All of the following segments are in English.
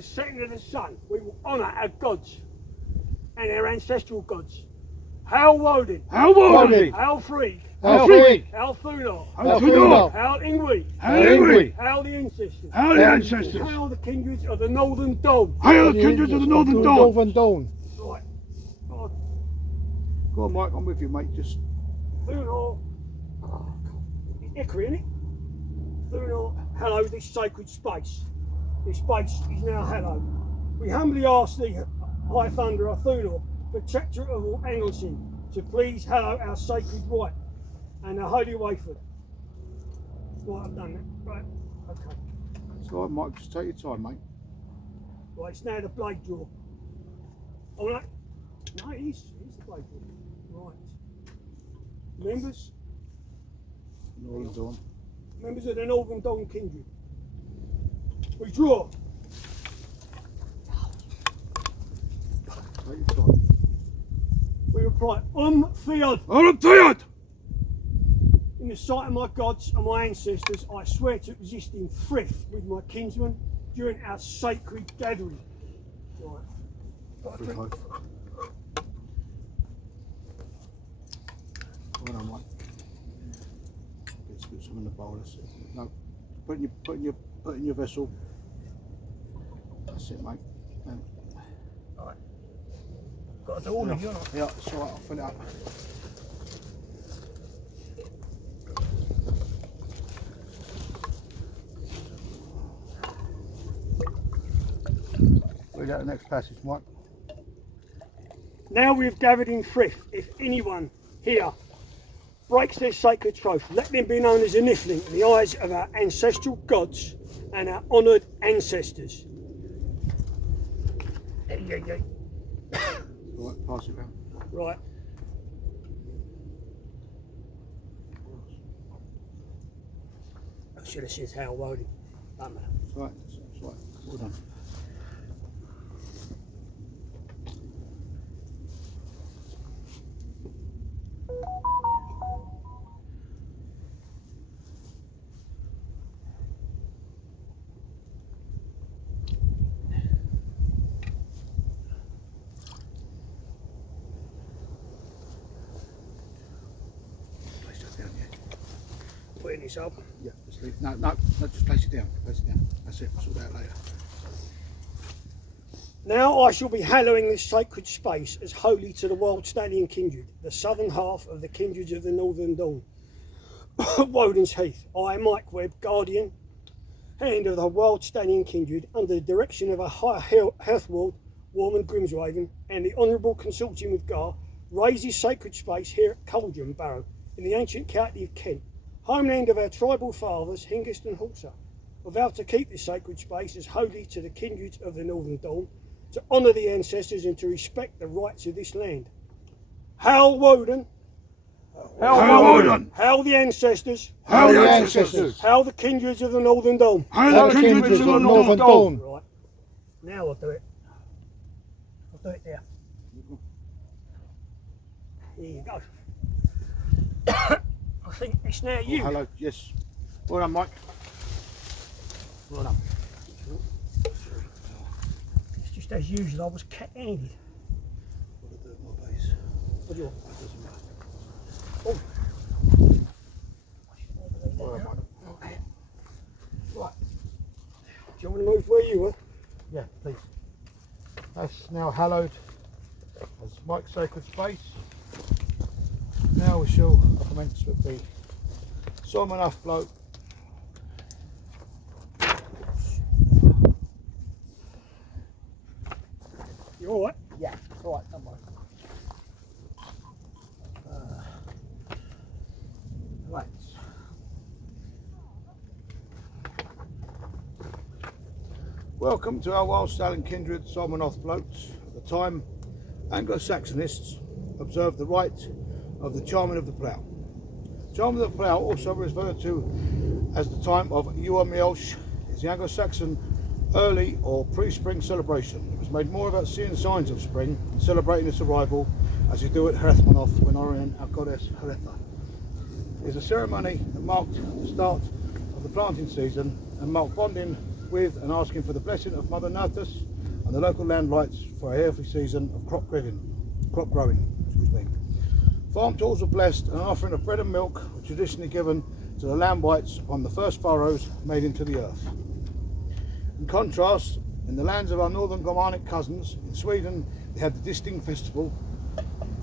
the setting of the sun, we will honour our gods and our ancestral gods. Hail Woden! Hail Woden! Hail Freed! Hail Freed! Hail Thunor! Hail Thunor! Hail Ingwe! Hail Ingwe! Hail the ancestors! Hail the ancestors! Hail the kindreds of the Northern Dawn! Hail the kindreds of the Northern Dawn! Right. God, Go on, Mike, I'm with you, mate. Just Thunor. Oh, it's Hickory, isn't it? Thunor, hello this sacred space. This space is now hallowed. We humbly ask thee, High Thunderer Thunor, protector of all Anglesey, to please hallow our sacred rite and the holy wafer. Right, I've done that. Right, okay. it's all right, Mike. Just take your time, mate. Right, it's now the blade draw. Oh no, no, it is the blade draw. Right. Members Northern Dawn. of the Northern Dawn Kindred. We draw. Take your time. We reply, Fiat. Fiat! In the sight of my gods and my ancestors, I swear to exist in thrift with my kinsmen during our sacred gathering. Right. Got a drink? Hold on, Mike. Let's put some in the bowl. That's it. No, put in your vessel. That's it, mate. Right. Got to do all of you, haven't Yeah, it's all right. I'll fill it up. Read out the next passage, Mike. Now we have gathered in thrift. If anyone here breaks their sacred troth, let them be known as a Nifling in the eyes of our ancestral gods and our honoured ancestors. All right, pass it round. Right. I should have said how Woden. Don't matter. It's all right. It's all right. Well done. Putting this up. Yeah, just leave. No, just place it down. Place it down. That's it. We'll sort that out later. Now I shall be hallowing this sacred space as holy to the wild Stallion Kindred, the southern half of the kindreds of the Northern Dawn. Woden's Heath. I, Mike Webb, Guardian, hand of the wild Stallion Kindred, under the direction of our High Hearthward, Warman Grimsraven, and the Honourable Consortium of Gar, raise this sacred space here at Cauldron Barrow, in the ancient county of Kent, homeland of our tribal fathers, Hengist and Horsa. I vow to keep this sacred space as holy to the kindreds of the Northern Dawn, to honour the ancestors and to respect the rights of this land. Hail Woden! Hail Woden! Hail the ancestors! Hail the ancestors! Hail the kindreds of the Northern Dawn! Hail the kindreds of the Northern Dawn! Right, now I'll do it. I'll do it there. Here you go. I think it's now you. Oh, hello, yes. Well done, Mike. Well done. It's just as usual, I was cat-handed. What do I do at my base? What do you want? That doesn't matter. Oh. All right, Mike. Right. Do you want me to move where you were? Yeah, please. That's now hallowed as Mike's sacred space. Now we shall commence with the Solmonath bloke. You alright? Yeah, alright, don't worry. Right. Welcome to our wild Stallion Kindred Solmonath blokes. At the time, Anglo-Saxonists observed the rite of the charming of the plough. Charming of the plough, also referred to as the time of Weoh, is the Anglo-Saxon early or pre-spring celebration. It was made more about seeing signs of spring and celebrating its arrival as you do at Solmonath when honouring our goddess Haretha. It is a ceremony that marked the start of the planting season and marked bonding with and asking for the blessing of Mother Nerthus and the local land rights for a healthy season of crop growing. Excuse me. Farm tools were blessed, and an offering of bread and milk were traditionally given to the land rights upon the first furrows made into the earth. In contrast, in the lands of our northern Germanic cousins, in Sweden, they had the distinct festival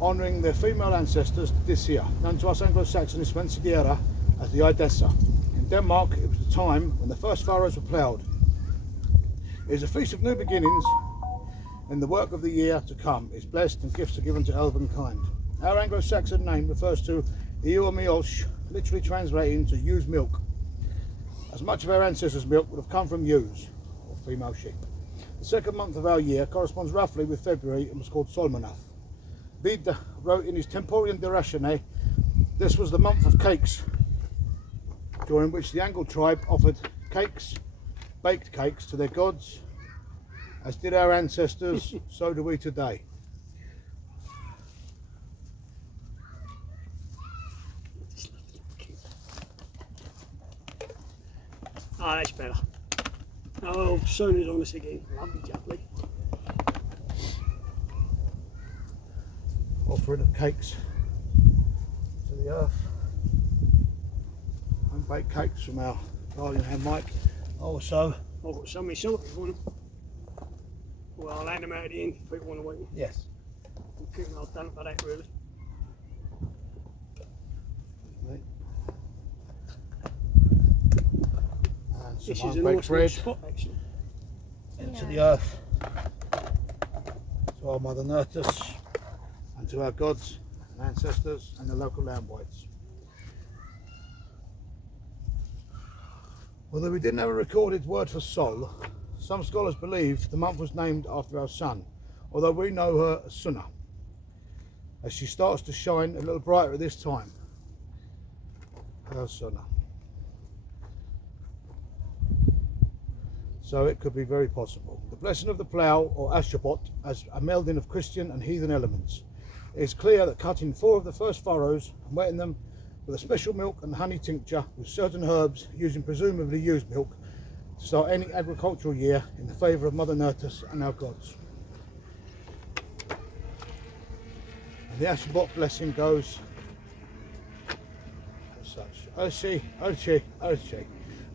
honouring their female ancestors this year, known to us Anglo-Saxon as Svensidiera as the Idessa. In Denmark, it was the time when the first furrows were ploughed. It is a feast of new beginnings, and the work of the year to come is blessed and gifts are given to elven kind. Our Anglo-Saxon name refers to Weoh Milch, literally translating to ewe's milk, as much of our ancestors' milk would have come from ewes, or female sheep. The second month of our year corresponds roughly with February and was called Solmonath. Bede wrote in his Temporian de Ratione, this was the month of cakes, during which the Angle tribe offered cakes, baked cakes, to their gods, as did our ancestors, so do we today. Ah, that's better. Oh, soon as on us again. Lovely jubbly. Offering of cakes to the earth. Home baked cakes from our Stallion hand mic. Also, I've got some myself if you want them. Well, I'll hand them out at the end if people want to wait. yes, I've done it for that really. and This some is an home baked awesome bread spot actually. into the earth to our Mother Nerthus and to our gods and ancestors and the local land whites. Although we didn't have a recorded word for Sol, some scholars believe the month was named after our sun, although we know her as Sunna, as she starts to shine a little brighter at this time. Our Sunna. So it could be very possible. The blessing of the plough, or Ashabot, as a melding of Christian and heathen elements. It is clear that cutting 4 of the first furrows and wetting them with a special milk and honey tincture with certain herbs, using presumably ewe's milk, to start any agricultural year in the favour of Mother Nerthus and our gods. And the Ashabot blessing goes as such. Urshi, Urshi, Urshi,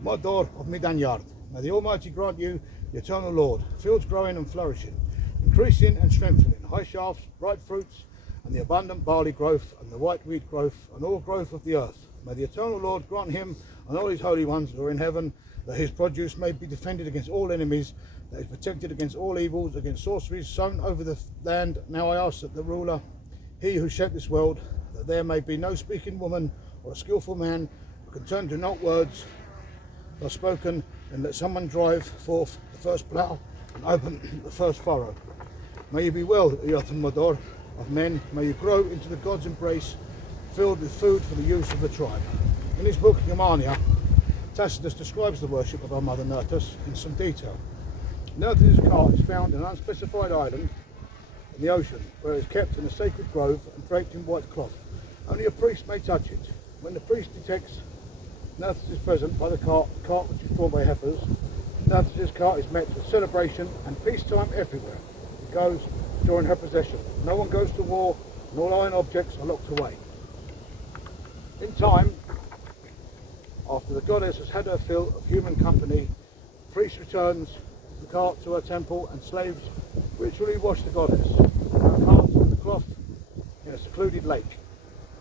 Modor of Midanyard. May the Almighty grant you, the Eternal Lord, fields growing and flourishing, increasing and strengthening, high shafts, bright fruits, and the abundant barley growth, and the white wheat growth, and all growth of the earth. May the Eternal Lord grant him and all his holy ones who are in heaven, that his produce may be defended against all enemies, that is protected against all evils, against sorceries sown over the land. Now I ask that the ruler, he who shaped this world, that there may be no speaking woman or a skillful man who can turn to not words that are spoken, and let someone drive forth the first plough and open the first furrow. May you be well, Yotam Modor of men, may you grow into the God's embrace, filled with food for the use of the tribe. In his book Germania, Tacitus describes the worship of our Mother Nerthus in some detail. Nerthus' cart is found in an unspecified island in the ocean, where it is kept in a sacred grove and draped in white cloth. Only a priest may touch it. When the priest detects Nerthus is present by the cart which is drawn by heifers, Nerthus' cart is met with celebration and peacetime everywhere. It goes during her possession. No one goes to war, and all iron objects are locked away. In time, after the goddess has had her fill of human company, the priest returns the cart to her temple, and slaves ritually wash the goddess, her cart and the cloth in a secluded lake.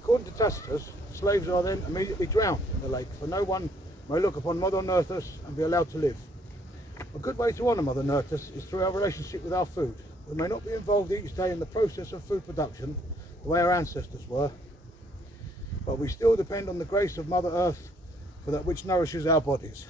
According to Tacitus, the slaves are then immediately drowned in the lake, for no one may look upon Mother Nerthus and be allowed to live. A good way to honour Mother Nerthus is through our relationship with our food. We may not be involved each day in the process of food production, the way our ancestors were, but we still depend on the grace of Mother Earth for that which nourishes our bodies.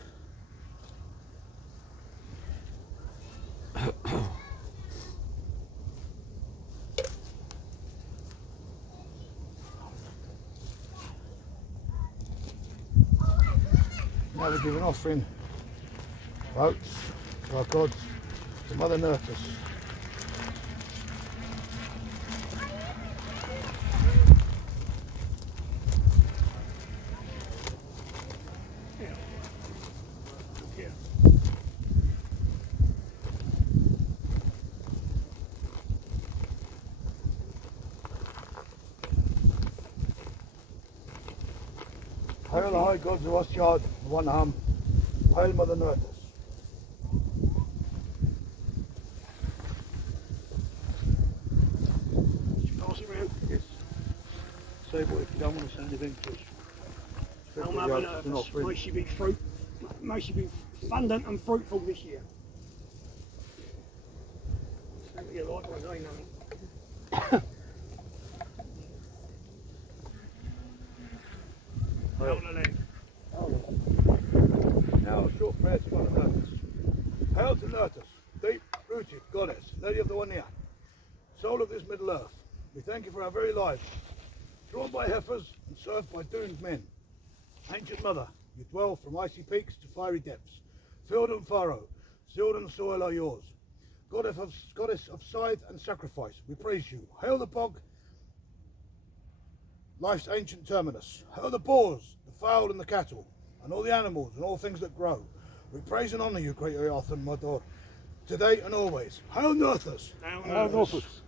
Now we give an offering of oats to our gods, to Mother Nerthus. Hail the high gods of Ostyard, the one arm. Hail Mother Nerthus. Pass it round. Yes. Say boy, if you don't want to say anything, just Hail Mother Nerthus. May she be abundant and fruitful this year. See what you like, I say nothing. Hail the land. Now a short prayer to Mother Nerthus. Hail to Nerthus, deep-rooted goddess, lady of the one ear, soul of this middle earth. We thank you for our very lives, drawn by heifers and served by doomed men. Ancient Mother, you dwell from icy peaks to fiery depths. Field and furrow, field and soil are yours. Goddess of scythe and sacrifice, we praise you. Hail the bog, life's ancient terminus. Hail the boars, the fowl and the cattle, and all the animals and all things that grow. We praise and honour you, great Earth and Mother, today and always. Hail Nerthus! Hail Hail Nerthus. Nerthus!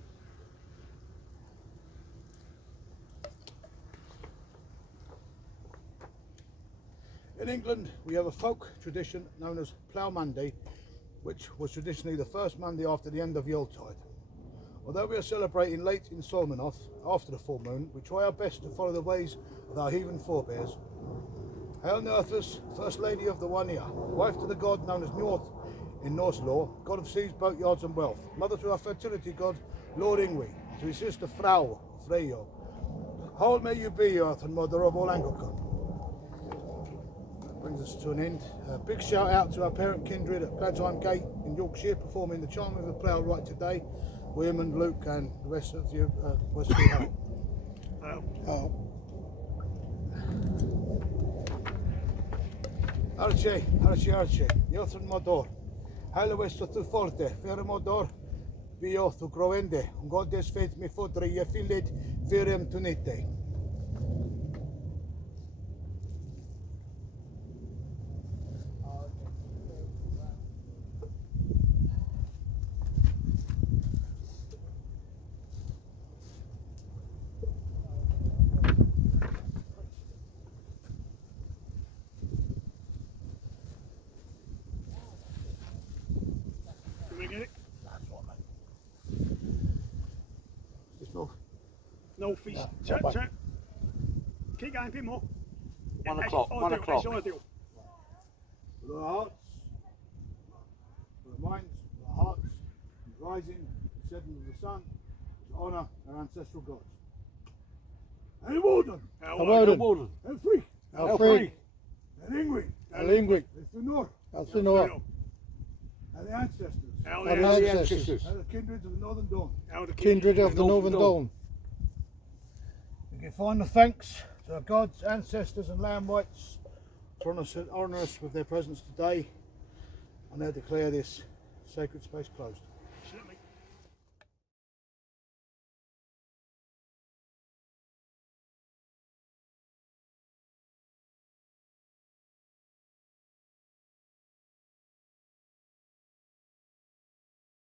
In England, we have a folk tradition known as Plough Monday, which was traditionally the first Monday after the end of Yuletide. Although we are celebrating late in Solmonath, after the full moon, we try our best to follow the ways of our heathen forebears. Hail Nerthus, First Lady of the One Ear, wife to the god known as Njord in Norse lore, god of seas, boatyards and wealth, mother to our fertility god, Lord Ingwi, to his sister Frau, Freyo. Whole may you be, Earth and Mother of all Anglican. That brings us to an end. A big shout out to our parent Kindred at Gladsheim Gate in Yorkshire, performing the Charm of the Plough right today. William and Luke and the rest of you, Westfield Home. Arce, Earth and Mother. Hail West tu forte, Fere Mother. Weoh tu groende, Godes fet mi fodre je filet, Ferem tunite. Can we get it? That's what, mate. Just north. North east. Yeah, Turn. Keep going a bit more. 1 That's o'clock, ideal, 1 o'clock. That's ideal. For the hearts, for the minds, for the hearts, and rising, the setting of the sun, to honour our ancestral gods. And Walden, Hail Walden. Walden. and Free, Alfred, and Ingrid, Alingwick, and Funor, Alcinor, and the ancestors, Hail and the the ancestors. ancestors, and the kindreds of the Northern Dawn. Hail the kindred of the Northern Dawn. We give final thanks to our gods, ancestors, and land rights for honour us with their presence today, and I declare this sacred space closed.